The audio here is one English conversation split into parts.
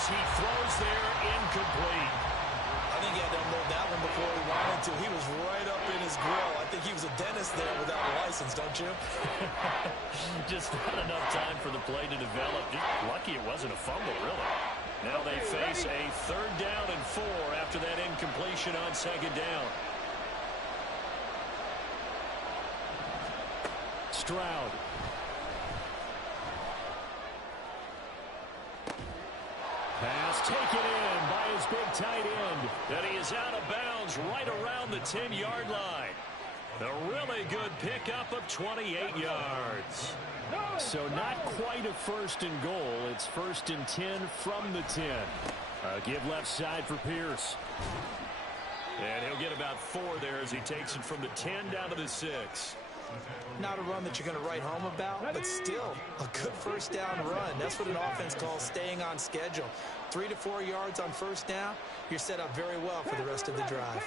as he throws there incomplete. I think he had to unload that one before he wanted to. He was right up in his grill. I think he was a dentist there without a license, don't you? Just not enough time for the play to develop. Just lucky it wasn't a fumble, really. Now they face a 3rd down and 4 after that incompletion on 2nd down. Stroud. Pass taken in by his big tight end. And he is out of bounds right around the 10-yard line. A really good pickup of 28 yards. So not quite a 1st and goal. It's 1st and 10 from the 10. Give left side for Pierce. And he'll get about 4 there as he takes it from the 10 down to the 6. Not a run that you're going to write home about, but still a good 1st down run. That's what an offense calls staying on schedule. 3 to 4 yards on 1st down, you're set up very well for the rest of the drive.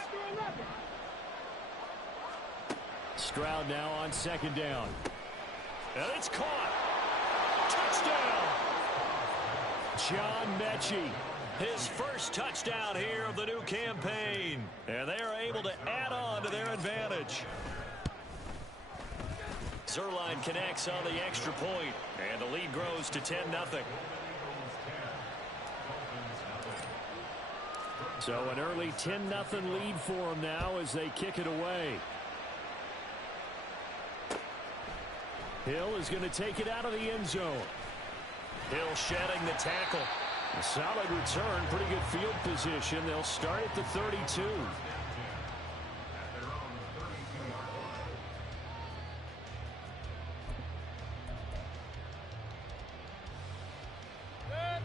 Stroud now on 2nd down. And it's caught. Touchdown. John Mechie. His first touchdown here of the new campaign. And they are able to add on to their advantage. Zerline connects on the extra point, and the lead grows to 10-0. So an early 10-0 lead for them now as they kick it away. Hill is going to take it out of the end zone. Hill shedding the tackle. A solid return, pretty good field position. They'll start at the 32.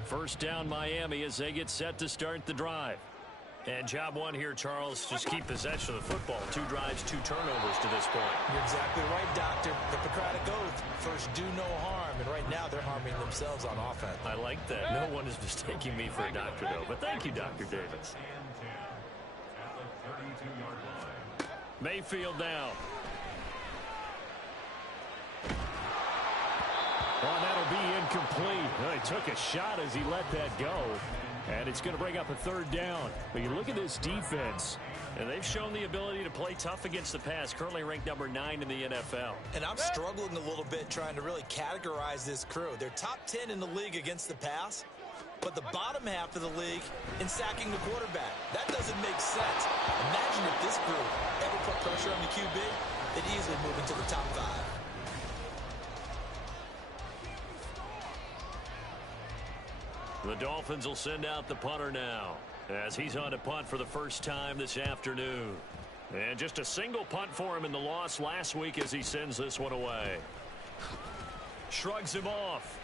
First down Miami as they get set to start the drive. And job one here, Charles, just keep possession of the football. 2 drives, 2 turnovers to this point. You're exactly right, Doctor. Hippocratic oath. First, do no harm. And right now, they're harming themselves on offense. I like that. No one is mistaking me for a doctor, though. But thank you, Dr. Davis. Mayfield now. Well, that'll be incomplete. Well, he took a shot as he let that go. And it's going to bring up a 3rd down. But you look at this defense, and they've shown the ability to play tough against the pass, currently ranked number 9 in the NFL. And I'm struggling a little bit trying to really categorize this crew. They're top 10 in the league against the pass, but the bottom half of the league in sacking the quarterback. That doesn't make sense. Imagine if this group ever put pressure on the QB, they'd easily move into the top 5. The Dolphins will send out the punter now as he's on to punt for the first time this afternoon. And just a single punt for him in the loss last week as he sends this one away. Shrugs him off.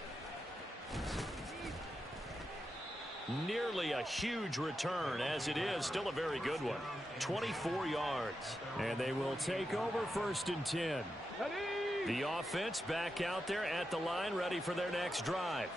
Nearly a huge return, as it is still a very good one. 24 yards. And they will take over 1st and 10. The offense back out there at the line, ready for their next drive.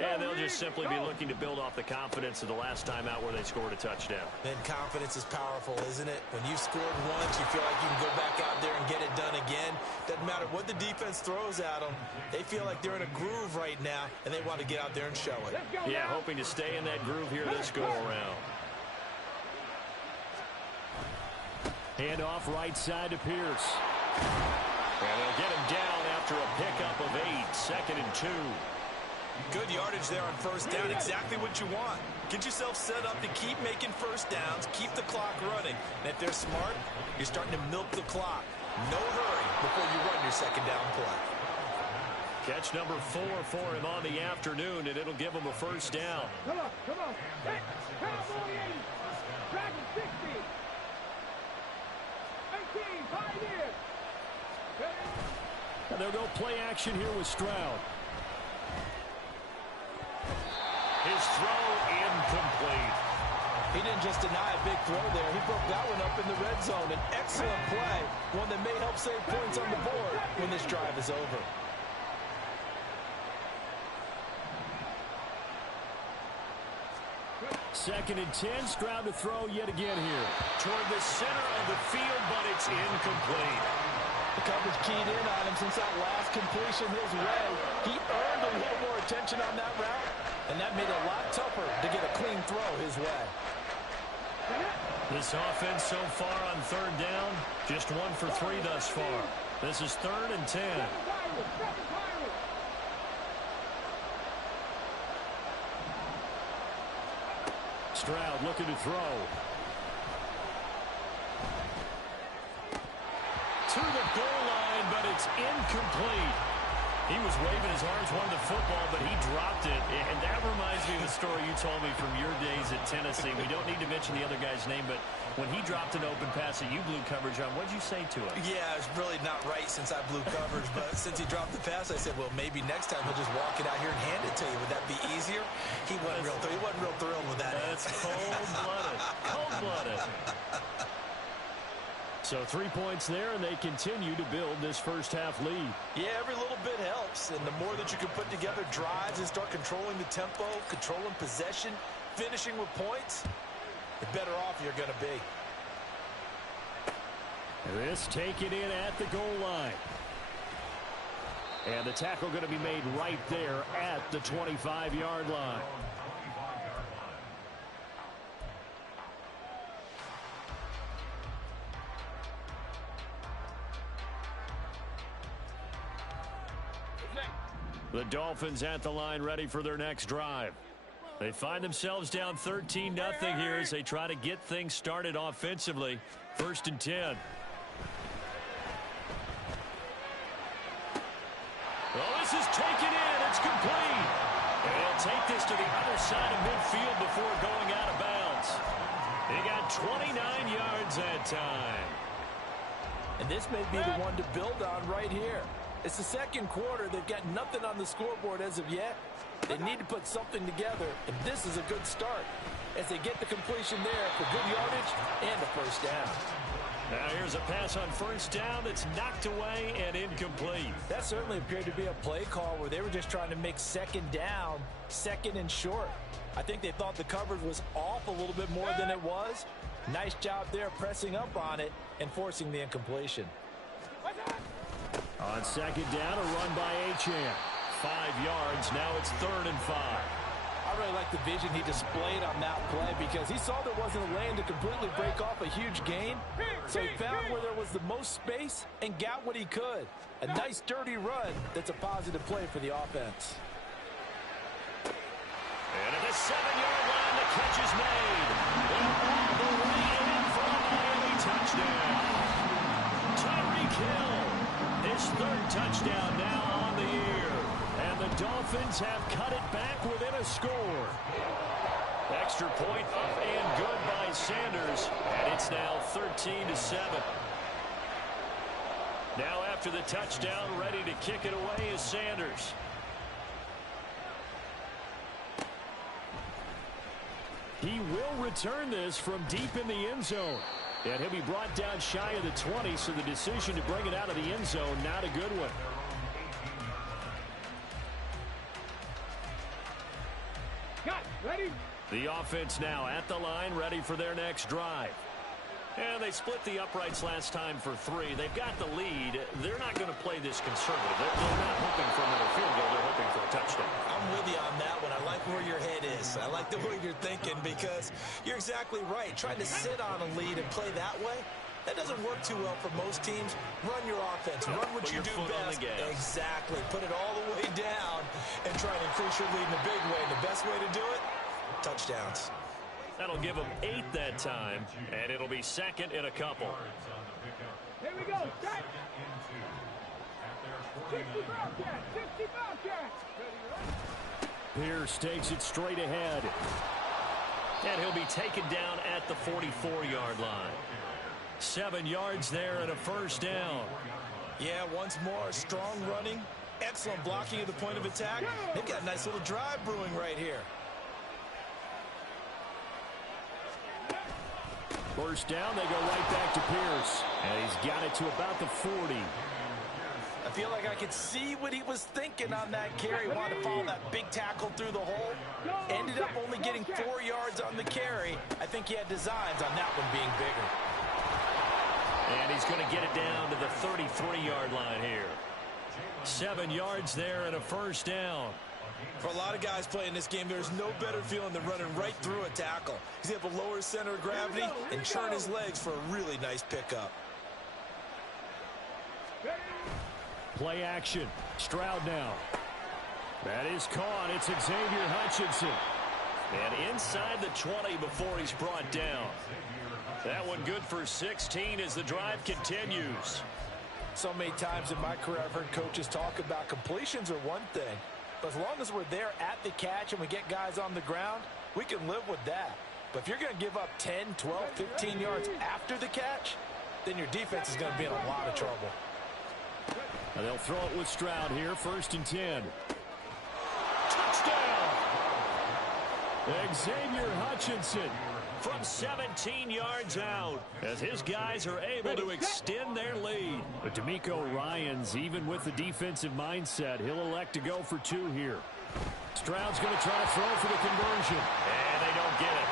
And they'll just simply be looking to build off the confidence of the last time out where they scored a touchdown. And confidence is powerful, isn't it? When you've scored once, you feel like you can go back out there and get it done again. Doesn't matter what the defense throws at them. They feel like they're in a groove right now, and they want to get out there and show it. Yeah, hoping to stay in that groove here this go-around. Hand off right side to Pierce. And they'll get him down after a pickup of 8, 2nd and 2. Good yardage there on 1st down, exactly what you want. Get yourself set up to keep making 1st downs, keep the clock running. And if they're smart, you're starting to milk the clock. No hurry before you run your 2nd down play. Catch number 4 for him on the afternoon, and it'll give him a 1st down. Come on. Hey, Cowboy 80. Dragon 60. 18, Pioneer. And they'll go play action here with Stroud. His throw incomplete. He didn't just deny a big throw there. He broke that one up in the red zone. An excellent play, one that may help save points on the board when this drive is over. 2nd and 10. Stroud to throw yet again here. Toward the center of the field, but it's incomplete. The coverage keyed in on him since that last completion his way. He earned a little more attention on that route. And that made it a lot tougher to get a clean throw his way. This offense so far on third down, just 1 for 3 thus far. This is 3rd and 10. Stroud looking to throw. To the goal line, but it's incomplete. He was waving his arms, wanted the football, but he dropped it. And that reminds me of the story you told me from your days at Tennessee. We don't need to mention the other guy's name, but when he dropped an open pass that you blew coverage on, what did you say to him? Yeah, it's really not right since I blew coverage, but since he dropped the pass, I said, well, maybe next time he'll just walk it out here and hand it to you. Would that be easier? He wasn't real thrilled with that. That's cold-blooded. Cold-blooded. So 3 points there, and they continue to build this first half lead. Yeah, every little bit helps, and the more that you can put together drives and start controlling the tempo, controlling possession, finishing with points, the better off you're going to be. This taken in at the goal line. And the tackle going to be made right there at the 25-yard line. The Dolphins at the line ready for their next drive. They find themselves down 13-0 here as they try to get things started offensively. 1st and 10. Oh, this is taken in. It's complete. And he'll take this to the other side of midfield before going out of bounds. He got 29 yards that time. And this may be the one to build on right here. It's the second quarter. They've got nothing on the scoreboard as of yet. They need to put something together, and this is a good start as they get the completion there for good yardage and a first down. Now here's a pass on first down that's knocked away and incomplete. That certainly appeared to be a play call where they were just trying to make second down, second and short. I think they thought the coverage was off a little bit more than it was. Nice job there pressing up on it and forcing the incompletion. On second down, a run by Achane. 5 yards. Now it's 3rd and 5. I really like the vision he displayed on that play because he saw there wasn't a lane to completely break off a huge gain. So he found where there was the most space and got what he could. A nice, dirty run that's a positive play for the offense. And at the 7-yard line, the catch is made. And all the way in for a Miami touchdown. Tyreek Hill, his 3rd touchdown now on the year. And the Dolphins have cut it back within a score. Extra point up and good by Sanders. And it's now 13-7. Now after the touchdown, ready to kick it away is Sanders. He will return this from deep in the end zone. And he'll be brought down shy of the 20, so the decision to bring it out of the end zone, not a good one. Ready? The offense now at the line, ready for their next drive. And they split the uprights last time for 3. They've got the lead. They're not going to play this conservative. They're not hoping for another field goal. They're hoping for a touchdown. I'm with you on that one. I like where your head is. I like the way you're thinking because you're exactly right. Trying to sit on a lead and play that way, that doesn't work too well for most teams. Run your offense. Run what you do best. Exactly. Put it all the way down and try and increase your lead in a big way. And the best way to do it, touchdowns. That'll give them 8 that time, and it'll be 2nd and a couple. Here we go. Set. 60 Bobcat. 60 Bobcat. Pierce takes it straight ahead. And he'll be taken down at the 44-yard line. 7 yards there and a first down. Yeah, once more, strong running, excellent blocking at the point of attack. They've got a nice little drive brewing right here. First down, they go right back to Pierce. And he's got it to about the 40. I feel like I could see what he was thinking on that carry. Wanted to follow that big tackle through the hole. Ended up only getting 4 yards on the carry. I think he had designs on that one being bigger. And he's going to get it down to the 33-yard line here. 7 yards there and a first down. For a lot of guys playing this game, there's no better feeling than running right through a tackle. He's able to lower his center of gravity and churn his legs for a really nice pickup. Play action. Stroud now. That is caught. It's Xavier Hutchinson. And inside the 20 before he's brought down. That one good for 16 as the drive continues. So many times in my career, I've heard coaches talk about completions are one thing. But as long as we're there at the catch and we get guys on the ground, we can live with that. But if you're going to give up 10, 12, 15 yards after the catch, then your defense is going to be in a lot of trouble. And they'll throw it with Stroud here, 1st and 10. Touchdown! Xavier Hutchinson from 17 yards out as his guys are able to extend their lead. But D'Amico Ryans, even with the defensive mindset, he'll elect to go for 2 here. Stroud's going to try to throw for the conversion. And they don't get it.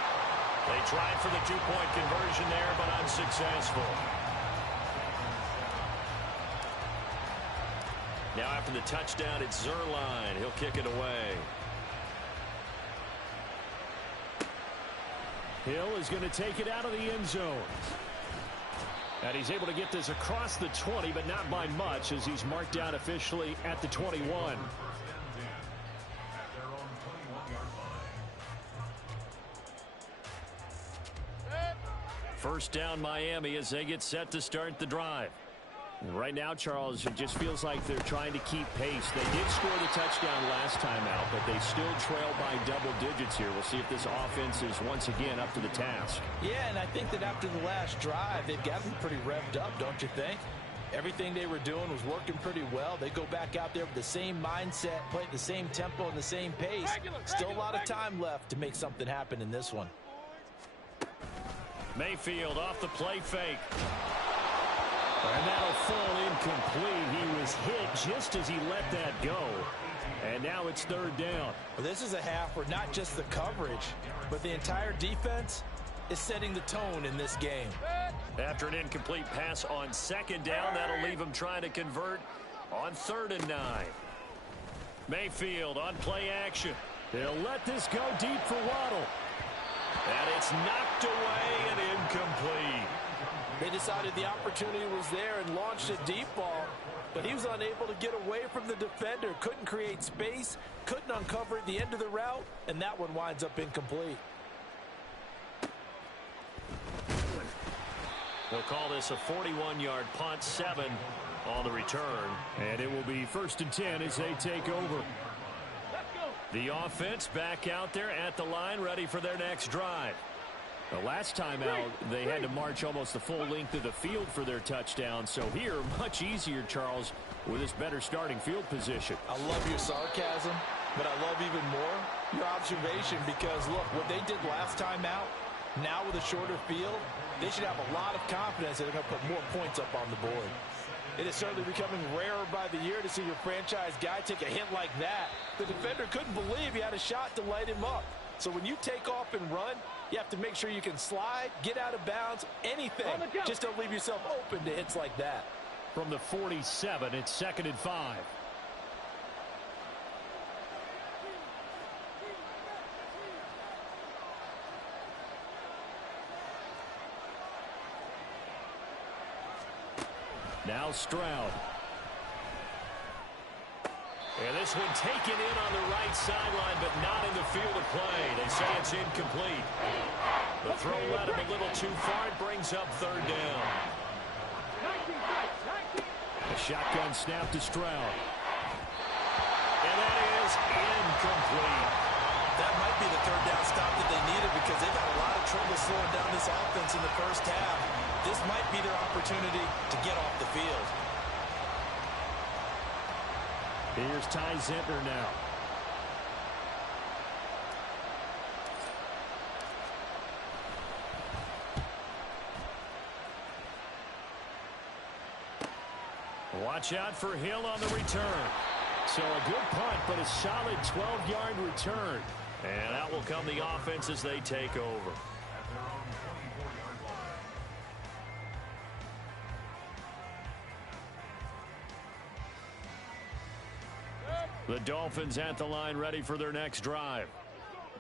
They tried for the 2-point conversion there, but unsuccessful. Now after the touchdown, it's Zuerlein. He'll kick it away. Hill is going to take it out of the end zone. And he's able to get this across the 20, but not by much as he's marked down officially at the 21. First down Miami as they get set to start the drive. Right now, Charles, it just feels like they're trying to keep pace. They did score the touchdown last time out, but they still trail by double digits here. We'll see if this offense is once again up to the task. Yeah, and I think that after the last drive, they've got to be pretty revved up, don't you think? Everything they were doing was working pretty well. They go back out there with the same mindset, play at the same tempo and the same pace. Still a lot of time left to make something happen in this one. Mayfield off the play fake. And that'll fall incomplete. He was hit just as he let that go. And now it's 3rd down. Well, this is a half where not just the coverage, but the entire defense is setting the tone in this game. After an incomplete pass on 2nd down, that'll leave him trying to convert on 3rd and 9. Mayfield on play action. He'll let this go deep for Waddle. And it's knocked away and incomplete. They decided the opportunity was there and launched a deep ball, but he was unable to get away from the defender, couldn't create space, couldn't uncover at the end of the route, and that one winds up incomplete. They'll call this a 41-yard punt, 7 on the return, and it will be 1st and 10 as they take over. The offense back out there at the line, ready for their next drive. The last time out, they had to march almost the full length of the field for their touchdown. So here, much easier, Charles, with this better starting field position. I love your sarcasm, but I love even more your observation because, look, what they did last time out, now with a shorter field, they should have a lot of confidence that they're going to put more points up on the board. It is certainly becoming rarer by the year to see your franchise guy take a hit like that. The defender couldn't believe he had a shot to light him up. So when you take off and run, you have to make sure you can slide, get out of bounds, anything. Just don't leave yourself open to hits like that. From the 47, it's 2nd and 5. Now Stroud. And this one taken in on the right sideline, but not in the field of play. They say it's incomplete. The throw led him a little too far. It brings up 3rd down. A shotgun snap to Stroud. And that is incomplete. That might be the 3rd down stop that they needed because they've had a lot of trouble slowing down this offense in the first half. This might be their opportunity to get off the field. Here's Ty Zentner now. Watch out for Hill on the return. So a good punt, but a solid 12-yard return. And out will come the offense as they take over. The Dolphins at the line ready for their next drive.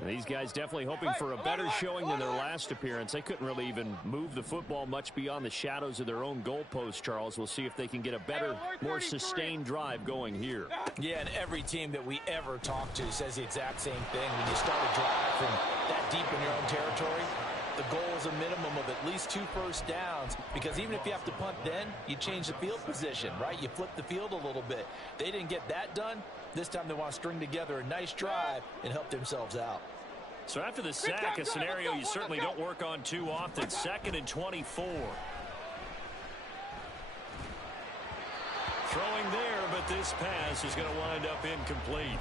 And these guys definitely hoping for a better showing than their last appearance. They couldn't really even move the football much beyond the shadows of their own goalpost, Charles. We'll see if they can get a better, more sustained drive going here. Yeah, and every team that we ever talk to says the exact same thing. When you start a drive from that deep in your own territory, the goal is a minimum of at least 2 first downs, because even if you have to punt then, you change the field position, right? You flip the field a little bit. They didn't get that done. This time they want to string together a nice drive and help themselves out. So after the sack, a scenario you certainly don't work on too often. 2nd and 24. Throwing there, but this pass is going to wind up incomplete.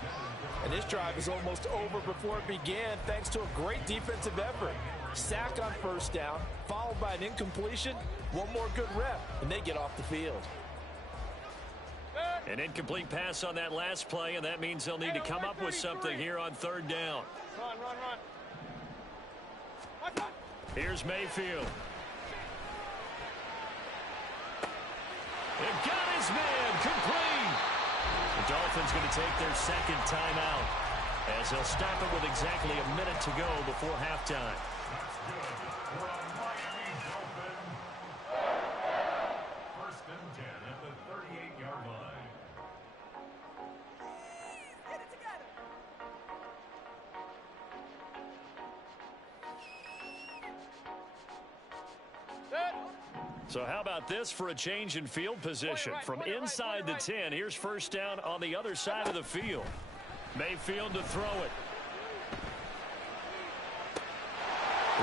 And this drive is almost over before it began, thanks to a great defensive effort. Sack on first down, followed by an incompletion. One more good rep, and they get off the field. An incomplete pass on that last play, and that means they'll need to come up with something here on 3rd down. Run. Here's Mayfield. It got his man complete. The Dolphins going to take their 2nd timeout as they'll stop it with exactly a minute to go before halftime. So how about this for a change in field position? From inside the 10, here's first down on the other side of the field. Mayfield to throw it.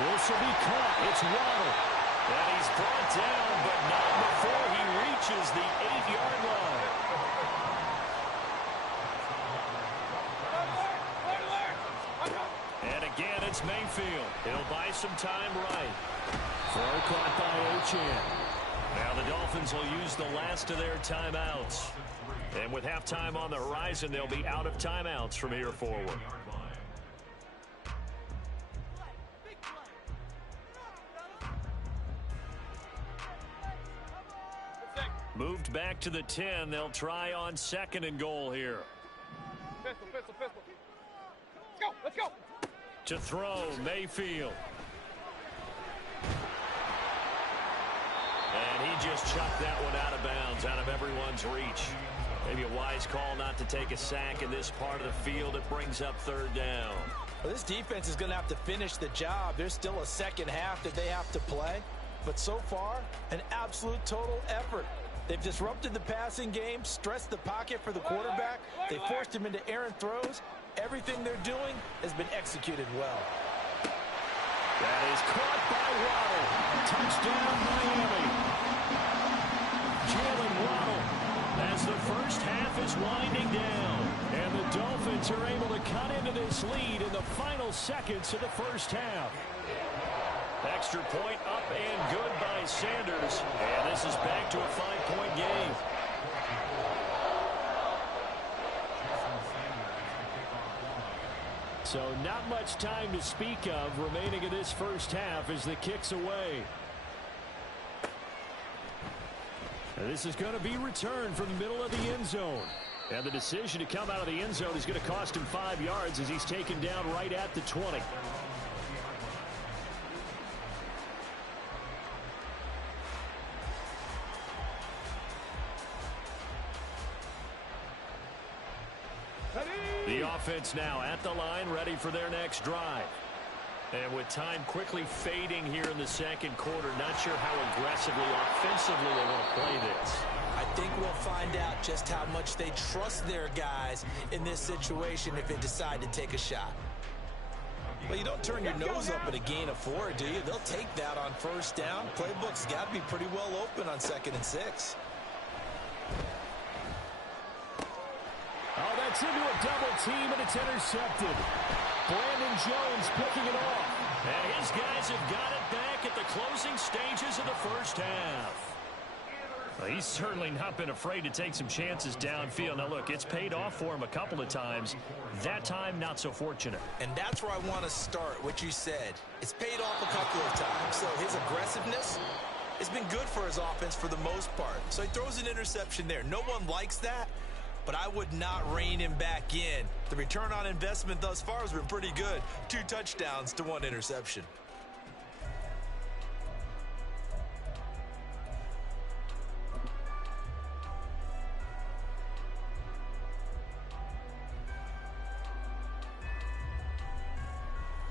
This will be caught. It's Waddle. And he's brought down, but not before he reaches the 8-yard line. And again, it's Mayfield. He'll buy some time right. Throw caught by Achane. Now the Dolphins will use the last of their timeouts. And with halftime on the horizon, they'll be out of timeouts from here forward. Moved back to the 10. They'll try on 2nd and goal here. Pistol. Let's go. To throw, Mayfield. And he just chucked that one out of bounds, out of everyone's reach. Maybe a wise call not to take a sack in this part of the field. It brings up 3rd down. Well, this defense is going to have to finish the job. There's still a second half that they have to play. But so far, an absolute total effort. They've disrupted the passing game, stressed the pocket for the quarterback. They forced him into errant throws. Everything they're doing has been executed well. That is caught by Waddle. Touchdown, Miami. Jalen Waddle as the first half is winding down. And the Dolphins are able to cut into this lead in the final seconds of the first half. Extra point up and good by Sanders. And this is back to a 5-point game. So not much time to speak of remaining in this first half as the kick's away. And this is going to be returned from the middle of the end zone. And the decision to come out of the end zone is going to cost him 5 yards as he's taken down right at the 20. The offense now at the line, ready for their next drive. And with time quickly fading here in the 2nd quarter, not sure how aggressively, offensively they want to play this. I think we'll find out just how much they trust their guys in this situation if they decide to take a shot. Well, you don't turn your nose up at a gain of 4, do you? They'll take that on first down. Playbook's got to be pretty well open on 2nd and 6. Oh, that's into a double team, and it's intercepted. Brandon Jones picking it off. And his guys have got it back at the closing stages of the first half. Well, he's certainly not been afraid to take some chances downfield. Now, look, it's paid off for him a couple of times. That time, not so fortunate. And that's where I want to start, what you said. It's paid off a couple of times. So his aggressiveness has been good for his offense for the most part. So he throws an interception there. No one likes that. but I would not rein him back in. The return on investment thus far has been pretty good. 2 touchdowns to 1 interception.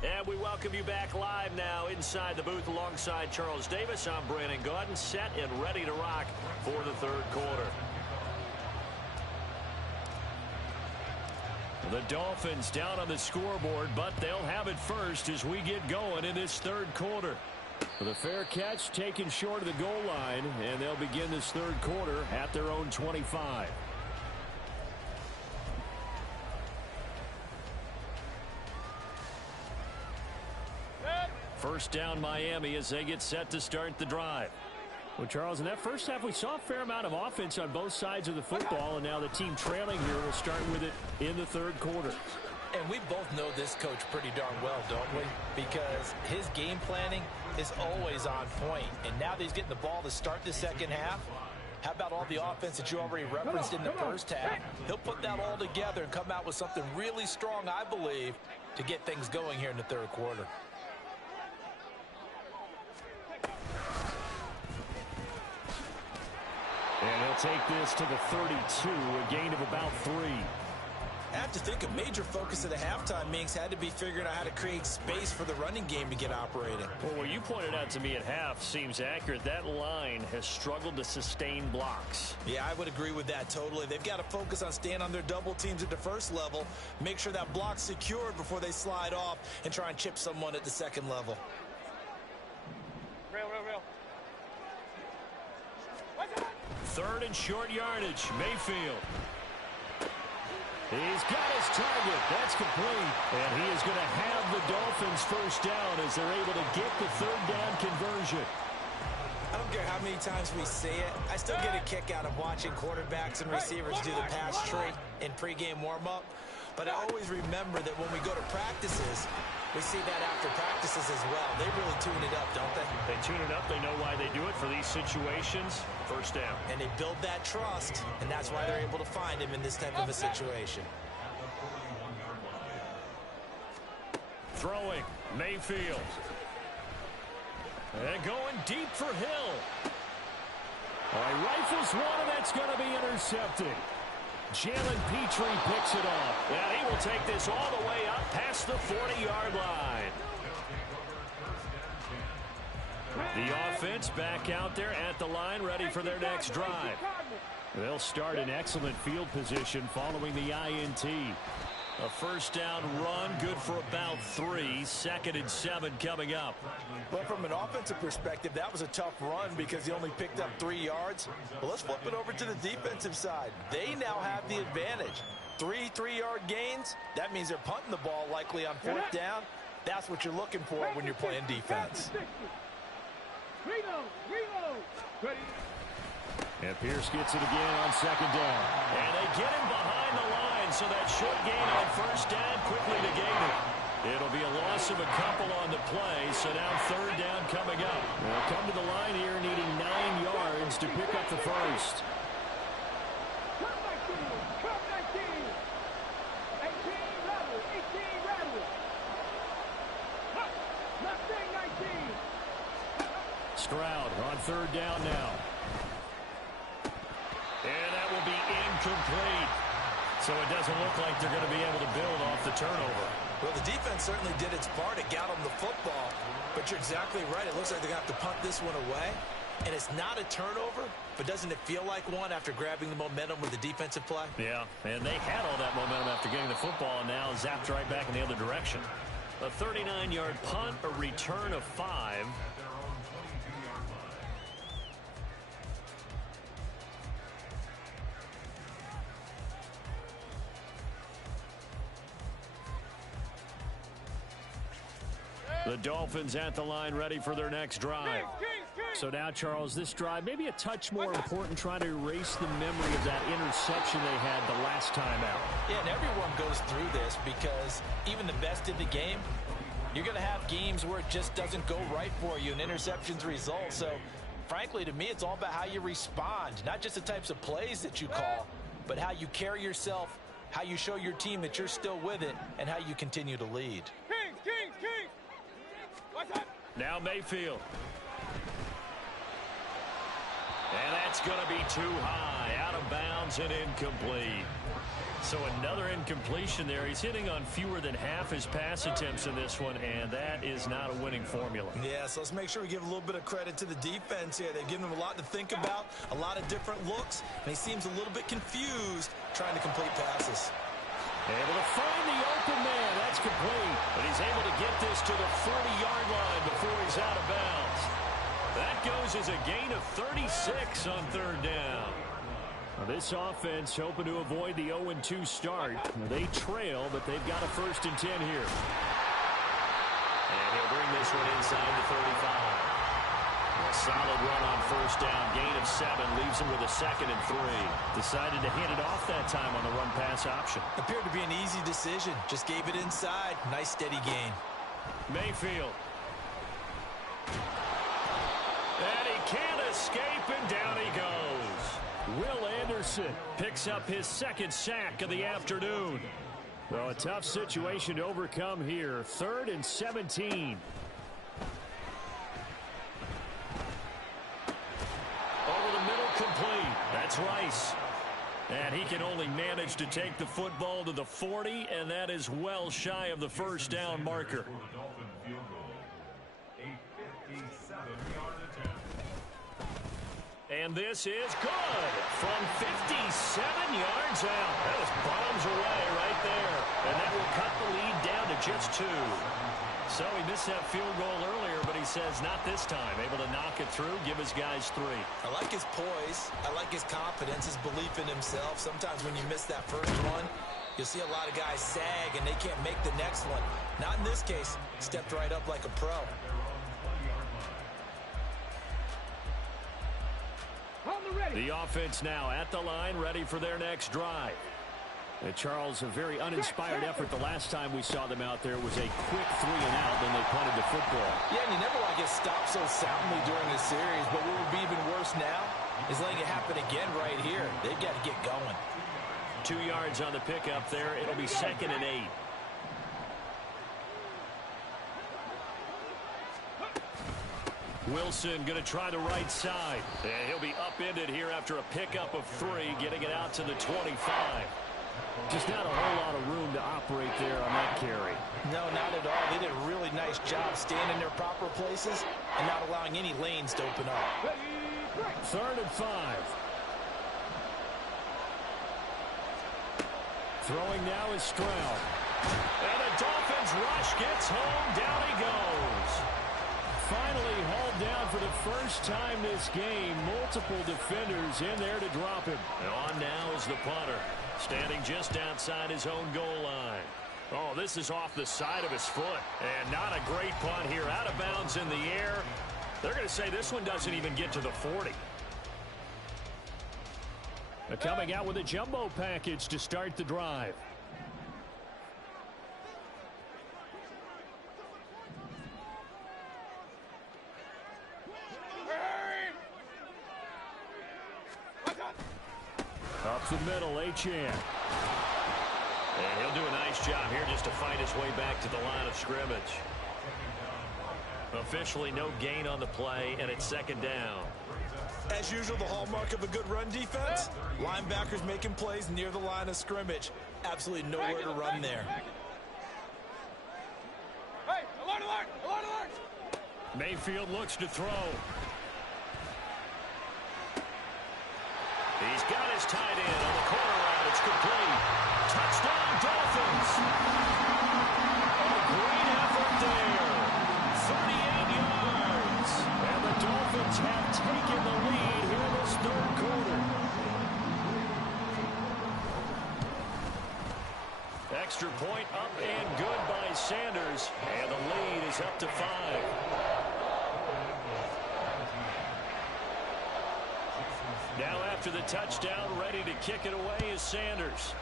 And we welcome you back live now inside the booth alongside Charles Davis. I'm Brandon Gaudin, set and ready to rock for the third quarter. The Dolphins down on the scoreboard, but they'll have it first as we get going in this third quarter. The fair catch taken short of the goal line, and they'll begin this third quarter at their own 25. First down Miami as they get set to start the drive. Well, Charles, in that first half, we saw a fair amount of offense on both sides of the football, and now the team trailing here will start with it in the third quarter. And we both know this coach pretty darn well, don't we? Because his game planning is always on point. And now that he's getting the ball to start the second half, how about all the offense that you already referenced in the first half? He'll put that all together and come out with something really strong, I believe, to get things going here in the third quarter. And he'll take this to the 32, a gain of about 3. I have to think a major focus of the halftime meetings had to be figuring out how to create space for the running game to get operating. Well, what you pointed out to me at half seems accurate. That line has struggled to sustain blocks. Yeah, I would agree with that totally. They've got to focus on staying on their double teams at the first level, make sure that block's secured before they slide off and try and chip someone at the second level. Real. Third and short yardage, Mayfield. He's got his target. That's complete. And he is going to have the Dolphins first down as they're able to get the third down conversion. I don't care how many times we say it, I still get a kick out of watching quarterbacks and receivers do the pass tree in pregame warm-up. But I always remember that when we go to practices, we see that after practices as well. They really tune it up, don't they? They tune it up. They know why they do it for these situations. First down. And they build that trust, and that's why they're able to find him in this type of a situation. Throwing, Mayfield. And going deep for Hill. He rifles one, and that's going to be intercepted. Jalen Petrie picks it off. And he will take this all the way up past the 40-yard line. The offense back out there at the line, ready for their next drive. They'll start in excellent field position following the INT. A first down run, good for about 3. 2nd and 7 coming up. But from an offensive perspective, that was a tough run because he only picked up 3 yards. Well, let's flip it over to the defensive side. They now have the advantage. 3 3-yard gains. That means they're punting the ball likely on 4th down. That's what you're looking for when you're playing defense. Reload. Ready. And Pierce gets it again on 2nd down. And they get him behind the line, so that short gain on 1st down quickly negated. It'll be a loss of a couple on the play, so now 3rd down coming up. They'll come to the line here needing 9 yards to pick up the first. Come 19. 18 rattle. Left thing 19. Stroud on 3rd down now. And that will be incomplete. So it doesn't look like they're going to be able to build off the turnover. Well, the defense certainly did its part. It got them the football. But you're exactly right. It looks like they're going to have to punt this one away. And it's not a turnover, but doesn't it feel like one after grabbing the momentum with the defensive play? Yeah, and they had all that momentum after getting the football, and now zapped right back in the other direction. A 39-yard punt, a return of 5. The Dolphins at the line, ready for their next drive. So now, Charles, this drive maybe a touch more important, trying to erase the memory of that interception they had the last time out. Yeah, and everyone goes through this because even the best in the game, you're going to have games where it just doesn't go right for you and interceptions result. So, frankly, to me, it's all about how you respond, not just the types of plays that you call, but how you carry yourself, how you show your team that you're still with it, and how you continue to lead. Kings, Kings, Kings! What's up? Now Mayfield. And that's going to be too high, out of bounds and incomplete. So another incompletion there. He's hitting on fewer than half his pass attempts in this one, and that is not a winning formula. Yeah, so let's make sure we give a little bit of credit to the defense here. They've given him a lot to think about, a lot of different looks, and he seems a little bit confused trying to complete passes. Able to find the open man. That's complete. But he's able to get this to the 40-yard line before he's out of bounds. That goes as a gain of 36 on third down. Now this offense hoping to avoid the 0-2 start. They trail, but they've got a 1st and 10 here. And he'll bring this one inside the 35. A solid run on 1st down. Gain of 7 leaves him with a 2nd and 3. Decided to hand it off that time on the run-pass option. Appeared to be an easy decision. Just gave it inside. Nice steady gain. Mayfield. And he can't escape, and down he goes. Will Anderson picks up his 2nd sack of the afternoon. Well, a tough situation to overcome here. 3rd and 17. Over the middle, complete. That's Rice. And he can only manage to take the football to the 40, and that is well shy of the 1st down marker. And this is good from 57 yards out. That was bombs away right there. And that will cut the lead down to just 2. So he missed that field goal earlier, but he says not this time. Able to knock it through, give his guys 3. I like his poise. I like his confidence, his belief in himself. Sometimes when you miss that first one, you'll see a lot of guys sag and they can't make the next one. Not in this case. Stepped right up like a pro. The offense now at the line, ready for their next drive. And Charles, a very uninspired effort the last time we saw them out there. It was a quick 3 and out, then they punted the football. Yeah, and you never want to get stopped so soundly during this series, but what would be even worse now is letting it happen again right here. They've got to get going. 2 yards on the pickup there. It'll be 2nd and 8. Wilson going to try the right side. And he'll be upended here after a pickup of 3, getting it out to the 25. Just not a whole lot of room to operate there on that carry. No, not at all. They did a really nice job staying in their proper places and not allowing any lanes to open up. 3rd and 5. Throwing now is Stroud. And the Dolphins rush gets home. Down he goes. Finally hauled down for the first time this game. Multiple defenders in there to drop him. And on now is the punter, standing just outside his own goal line. Oh, this is off the side of his foot. And not a great punt here. Out of bounds in the air. They're going to say this one doesn't even get to the 40. They're coming out with a jumbo package to start the drive. Up the middle, Achane. And he'll do a nice job here just to fight his way back to the line of scrimmage. Officially no gain on the play, and it's 2nd down. As usual, the hallmark of a good run defense, linebackers making plays near the line of scrimmage. Absolutely nowhere to run there. Hey, alert, alert, alert, alert! Mayfield looks to throw. He's got his tight end on the corner route. It's complete. Touchdown, Dolphins. A great effort there. 38 yards. And the Dolphins have taken the lead here in this 3rd quarter. Extra point up and good by Sanders. And the lead is up to 5. Now after the touchdown, ready to kick it away is Sanders.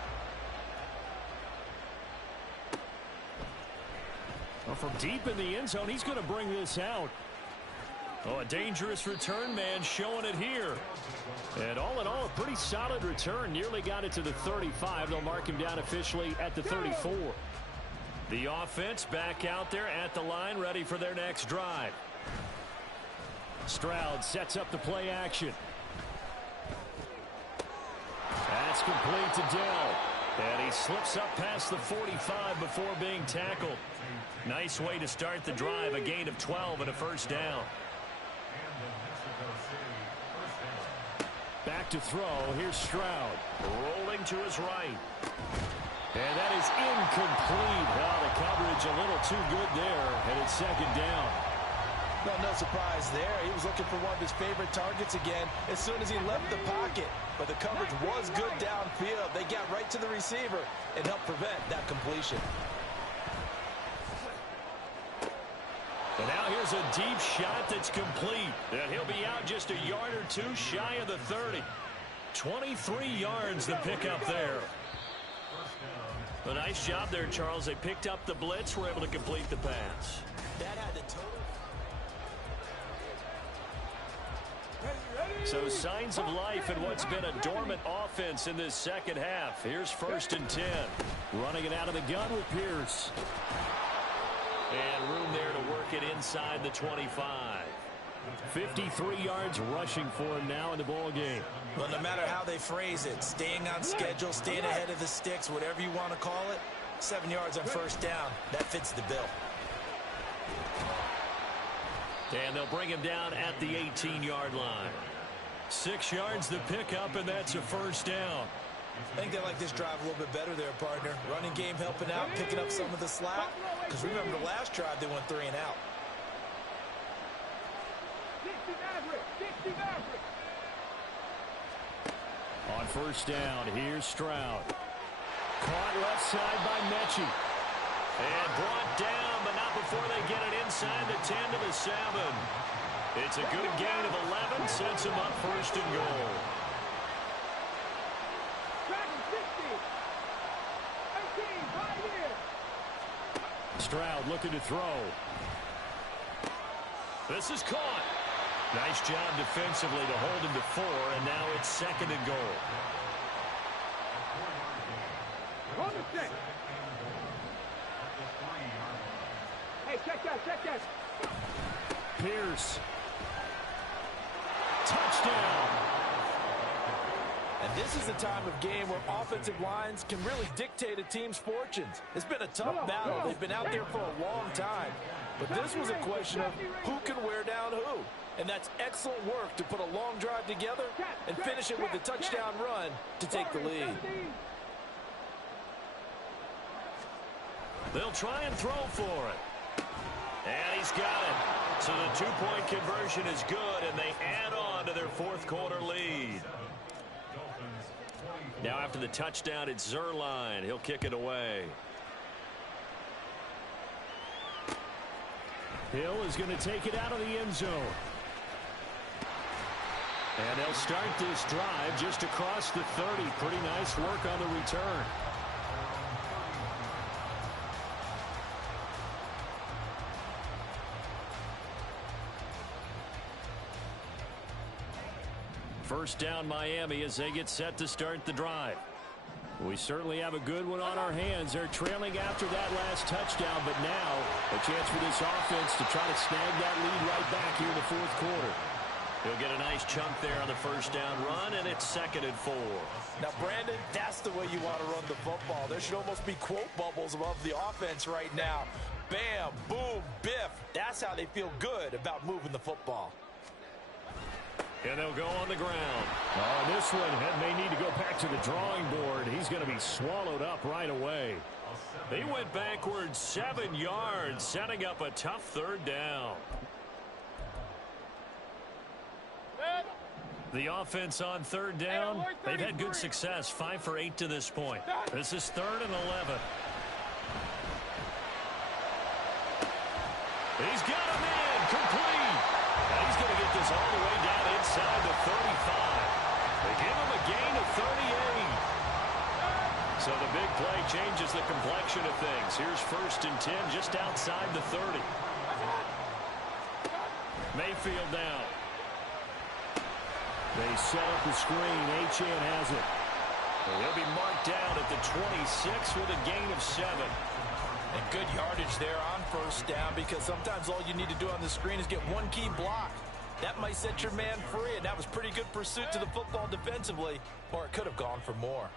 Well, from deep in the end zone, he's going to bring this out. Oh, a dangerous return man showing it here. And all in all, a pretty solid return. Nearly got it to the 35. They'll mark him down officially at the 34. The offense back out there at the line, ready for their next drive. Stroud sets up the play action. That's complete to Dell. And he slips up past the 45 before being tackled. Nice way to start the drive. A gain of 12 and a first down. Back to throw. Here's Stroud. Rolling to his right. And that is incomplete. Oh, the coverage a little too good there. And it's second down. Well, no surprise there. He was looking for one of his favorite targets again as soon as he left the pocket. But the coverage was good downfield. They got right to the receiver and helped prevent that completion. And now here's a deep shot that's complete. And he'll be out just a yard or two shy of the 30. 23 yards the pickup there. A nice job there, Charles. They picked up the blitz, were able to complete the pass. That had the total. So signs of life in what's been a dormant offense in this second half. Here's 1st and 10. Running it out of the gun with Pierce. And room there to work it inside the 25. 53 yards rushing for him now in the ball game. Well, no matter how they phrase it, staying on schedule, staying ahead of the sticks, whatever you want to call it, 7 yards on first down, that fits the bill. And they'll bring him down at the 18-yard line. 6 yards the pickup, and that's a first down. I think they like this drive a little bit better there, partner. Running game helping out, picking up some of the slack. Because remember the last drive, they went 3 and out. 60 Maverick. On first down, here's Stroud. Caught left side by Mechie. And brought down, but not before they get it inside the 10 to the 7. It's a good gain of 11, sets him up 1st and goal. Dragon 60. 18, right here. Stroud looking to throw. This is caught. Nice job defensively to hold him to 4, and now it's 2nd and goal. On the set. Hey, check that. Pierce. Touchdown. And this is the time of game where offensive lines can really dictate a team's fortunes. It's been a tough battle. They've been out there for a long time. But this was a question of who can wear down who. And that's excellent work to put a long drive together and finish it with a touchdown run to take the lead. They'll try and throw for it. And he's got it. So the two-point conversion is good, and they add on to their 4th quarter lead. Now after the touchdown, it's Zerline. He'll kick it away. Hill is going to take it out of the end zone. And they'll start this drive just across the 30. Pretty nice work on the return. First down Miami as they get set to start the drive. We certainly have a good one on our hands. They're trailing after that last touchdown, but now a chance for this offense to try to snag that lead right back here in the 4th quarter. He'll get a nice chunk there on the first down run, and it's 2nd and 4. Now, Brandon, that's the way you want to run the football. There should almost be quote bubbles above the offense right now. Bam, boom, biff. That's how they feel good about moving the football. And they'll go on the ground. Oh, this one may need to go back to the drawing board. He's going to be swallowed up right away. He went backwards 7 yards, setting up a tough 3rd down. The offense on 3rd down, they've had good success, 5 for 8 to this point. This is 3rd and 11. He's got him in, complete. And he's going to get this all the way down inside the 35. They give him a gain of 38. So the big play changes the complexion of things. Here's 1st and 10 just outside the 30. Mayfield down. They set up the screen. Achane has it. He'll be marked down at the 26 with a gain of 7. And good yardage there on first down, because sometimes all you need to do on the screen is get one key block. That might set your man free, and that was pretty good pursuit to the football defensively, or it could have gone for more.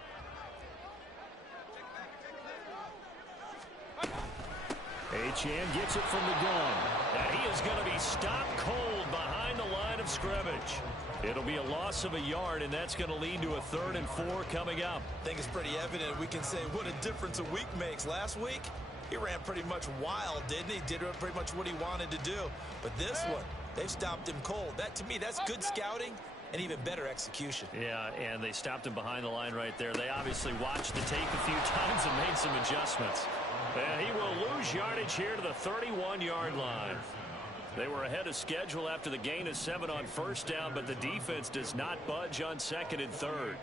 Achane gets it from the gun. And he is going to be stopped cold behind the line of scrimmage. It'll be a loss of a yard, and that's going to lead to a 3rd and 4 coming up. I think it's pretty evident. We can say what a difference a week makes. Last week, he ran pretty much wild, didn't he? Did pretty much what he wanted to do. But this one, they've stopped him cold. That, to me, that's good scouting and even better execution. Yeah, and they stopped him behind the line right there. They obviously watched the tape a few times and made some adjustments. And he will lose yardage here to the 31-yard line. They were ahead of schedule after the gain of 7 on first down, but the defense does not budge on 2nd and 3rd.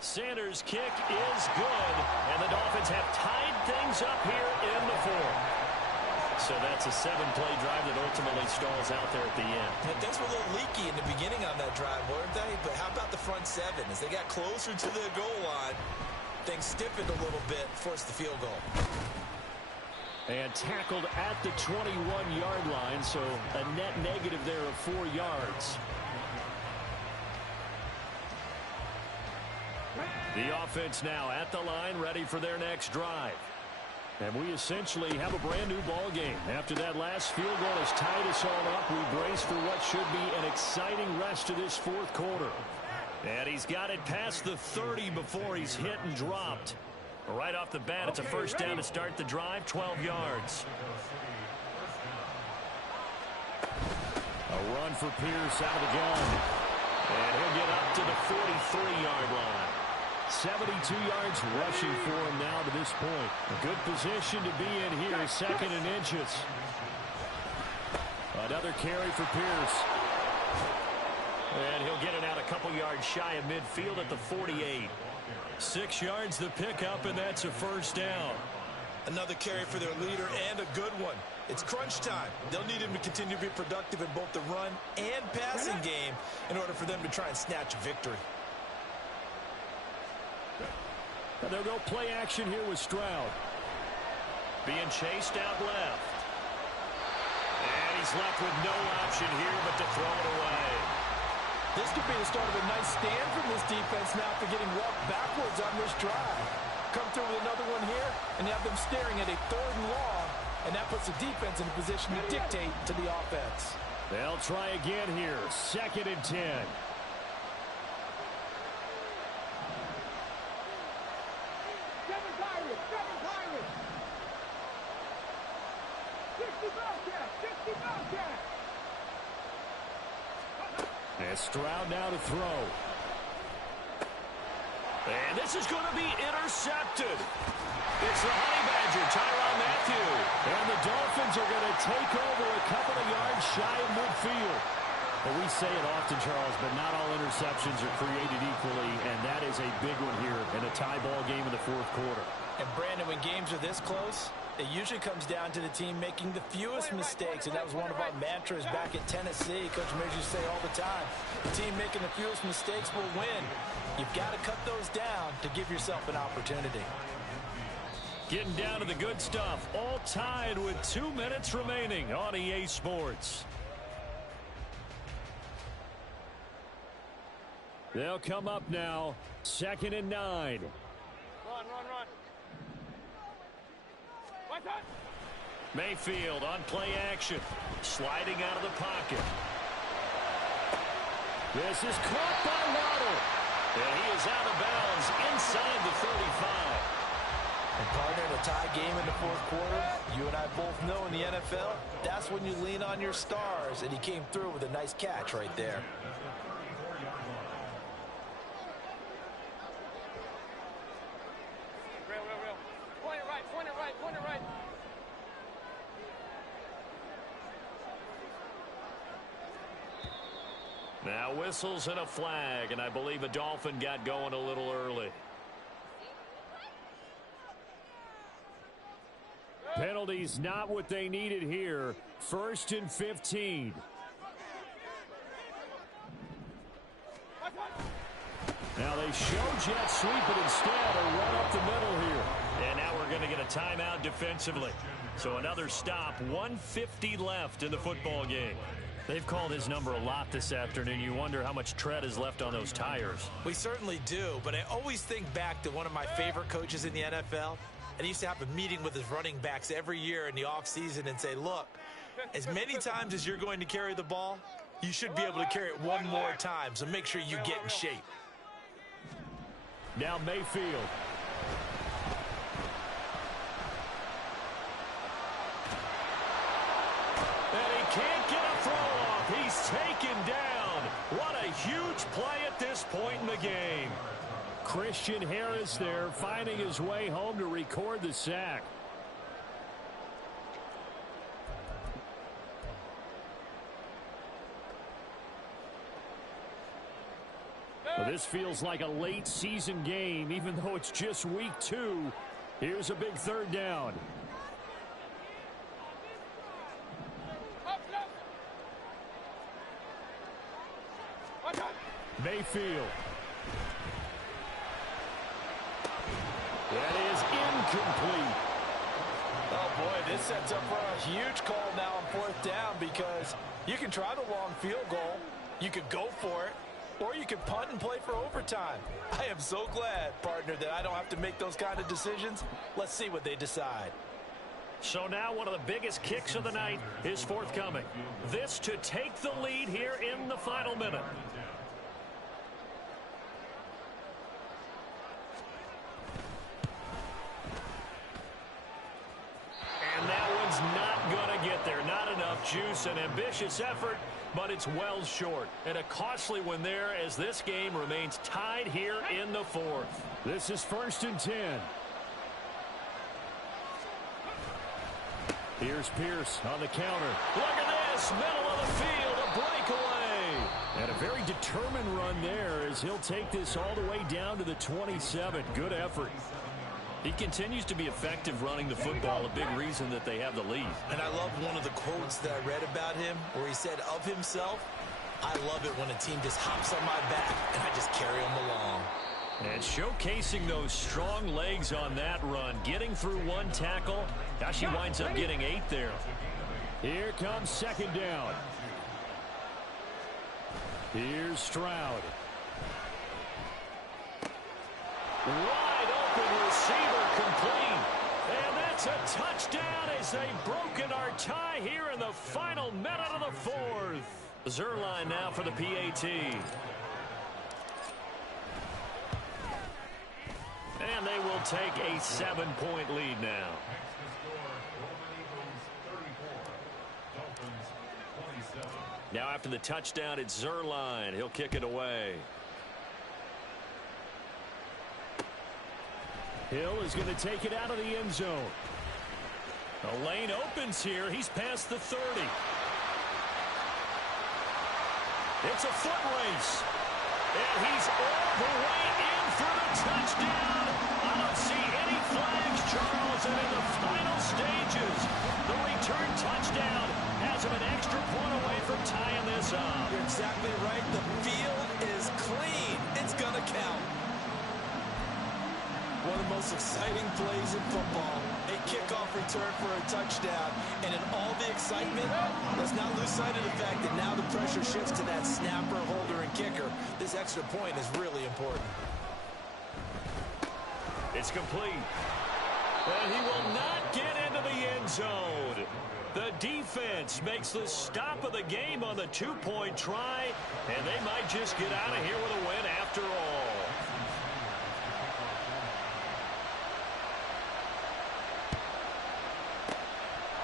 Sanders' kick is good, and the Dolphins have tied things up here in the 4th. So that's a 7-play drive that ultimately stalls out there at the end. And things were a little leaky in the beginning on that drive, weren't they? But how about the front 7? As they got closer to the goal line, things stiffened a little bit, forced the field goal. And tackled at the 21-yard line, so a net negative there of 4 yards. The offense now at the line, ready for their next drive. And we essentially have a brand new ball game. After that last field goal has tied us all up, we brace for what should be an exciting rest of this 4th quarter. And he's got it past the 30 before he's hit and dropped. Right off the bat, it's a first down to start the drive, 12 yards. A run for Pierce out of the gun. And he'll get up to the 43-yard line. 72 yards rushing for him now to this point. A good position to be in here, 2nd and inches. Another carry for Pierce. And he'll get it out a couple yards shy of midfield at the 48. 6 yards the pickup, and that's a first down. Another carry for their leader, and a good one. It's crunch time. They'll need him to continue to be productive in both the run and passing game in order for them to try and snatch a victory. They'll go play action here with Stroud. Being chased out left. And he's left with no option here but to throw it away. This could be the start of a nice stand from this defense now after getting walked backwards on this drive. Come through with another one here, and you have them staring at a 3rd and long, and that puts the defense in a position to dictate to the offense. They'll try again here, 2nd and 10. And Stroud now to throw. And this is going to be intercepted. It's the Honey Badger, Tyrann Mathieu. And the Dolphins are going to take over a couple of yards shy of midfield. Well, we say it often, Charles, but not all interceptions are created equally, and that is a big one here in a tie ball game in the 4th quarter. And, Brandon, when games are this close, it usually comes down to the team making the fewest mistakes, and that was one of our mantras back at Tennessee. Coach Mears used to say all the time, the team making the fewest mistakes will win. You've got to cut those down to give yourself an opportunity. Getting down to the good stuff, all tied with 2 minutes remaining on EA Sports. They'll come up now, 2nd and 9. Run. Mayfield on play action, sliding out of the pocket. This is caught by Waddle. And he is out of bounds inside the 35. And partner, in a tie game in the 4th quarter, you and I both know in the NFL, that's when you lean on your stars, and he came through with a nice catch right there. Point it right. Now whistles and a flag, and I believe a Dolphin got going a little early. Penalties not what they needed here. 1st and 15. Now they show jet sweep, but instead a run up the middle here. And now we're going to get a timeout defensively. So another stop, 1:50 left in the football game. They've called his number a lot this afternoon. You wonder how much tread is left on those tires. We certainly do, but I always think back to one of my favorite coaches in the NFL. And he used to have a meeting with his running backs every year in the offseason and say, look, as many times as you're going to carry the ball, you should be able to carry it one more time, so make sure you get in shape. Now Mayfield. And he can't get a throw off. He's taken down. What a huge play at this point in the game. Christian Harris there finding his way home to record the sack. Well, this feels like a late season game, even though it's just week 2. Here's a big 3rd down. Mayfield. That is incomplete. Oh, boy, this sets up for a huge call now on 4th down because you can try the long field goal, you could go for it, or you could punt and play for overtime. I am so glad, partner, that I don't have to make those kind of decisions. Let's see what they decide. So now one of the biggest kicks of the night is forthcoming. This to take the lead here in the final minute. And that one's not going to get there. Not enough juice. An ambitious effort, but it's well short. And a costly one there as this game remains tied here in the 4th. This is 1st and 10. Here's Pierce on the counter. Look at this, middle of the field, a breakaway. And a very determined run there as he'll take this all the way down to the 27. Good effort. He continues to be effective running the football, a big reason that they have the lead. And I love one of the quotes that I read about him where he said of himself, I love it when a team just hops on my back and I just carry them along. And showcasing those strong legs on that run, getting through one tackle. Gosh, he winds up getting 8 there. Here comes 2nd down. Here's Stroud. Wide open receiver complete. And that's a touchdown as they've broken our tie here in the final minute of the 4th. Zerline now for the PAT. And they will take a 7-point lead now. Now after the touchdown, it's Zerline. He'll kick it away. Hill is going to take it out of the end zone. The lane opens here. He's past the 30. It's a foot race. And he's all the way in for the touchdown. I don't see any flags, Charles. And in the final stages, the return touchdown has him an extra point away from tying this up. You're exactly right. The field is clean. It's going to count. One of the most exciting plays in football. A kickoff return for a touchdown. And in all the excitement, let's not lose sight of the fact that now the pressure shifts to that snapper, holder, and kicker. This extra point is really important. It's complete. And he will not get into the end zone. The defense makes the stop of the game on the 2-point try. And they might just get out of here with a win after all.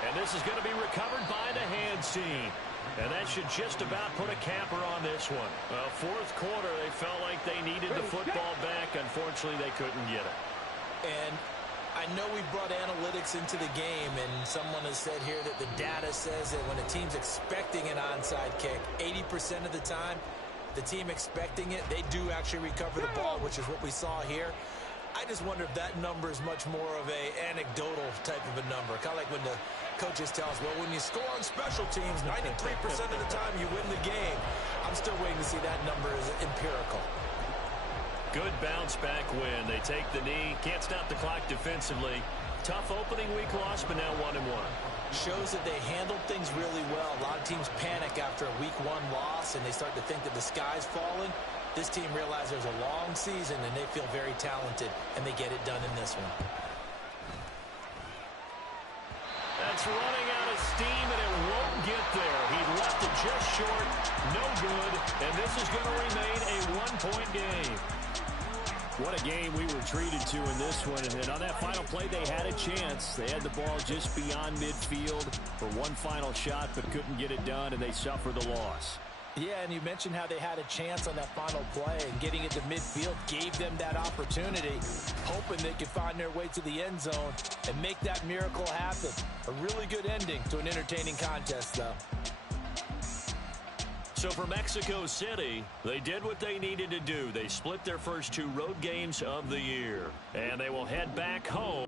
And this is going to be recovered by the hands team. And that should just about put a capper on this one. Well, 4th quarter, they felt like they needed the football back. Unfortunately, they couldn't get it. And I know we brought analytics into the game, and someone has said here that the data says that when a team's expecting an onside kick, 80% of the time, the team expecting it, they do actually recover the ball, which is what we saw here. I just wonder if that number is much more of a anecdotal type of a number. Kind of like when the coaches tell us, well, when you score on special teams, 93% of the time you win the game. I'm still waiting to see that number as empirical. Good bounce-back win. They take the knee. Can't stop the clock defensively. Tough opening week loss, but now 1-1. Shows that they handled things really well. A lot of teams panic after a week 1 loss, and they start to think that the sky's falling. This team realizes there's a long season, and they feel very talented, and they get it done in this one. That's running out of steam, and it won't get there. He left it just short. No good, and this is going to remain a 1-point game. What a game we were treated to in this one. And then on that final play, they had a chance. They had the ball just beyond midfield for one final shot, but couldn't get it done, and they suffer the loss. Yeah, and you mentioned how they had a chance on that final play, and getting it to midfield gave them that opportunity, hoping they could find their way to the end zone and make that miracle happen. A really good ending to an entertaining contest, though. So for Mexico City, they did what they needed to do. They split their first 2 road games of the year, and they will head back home.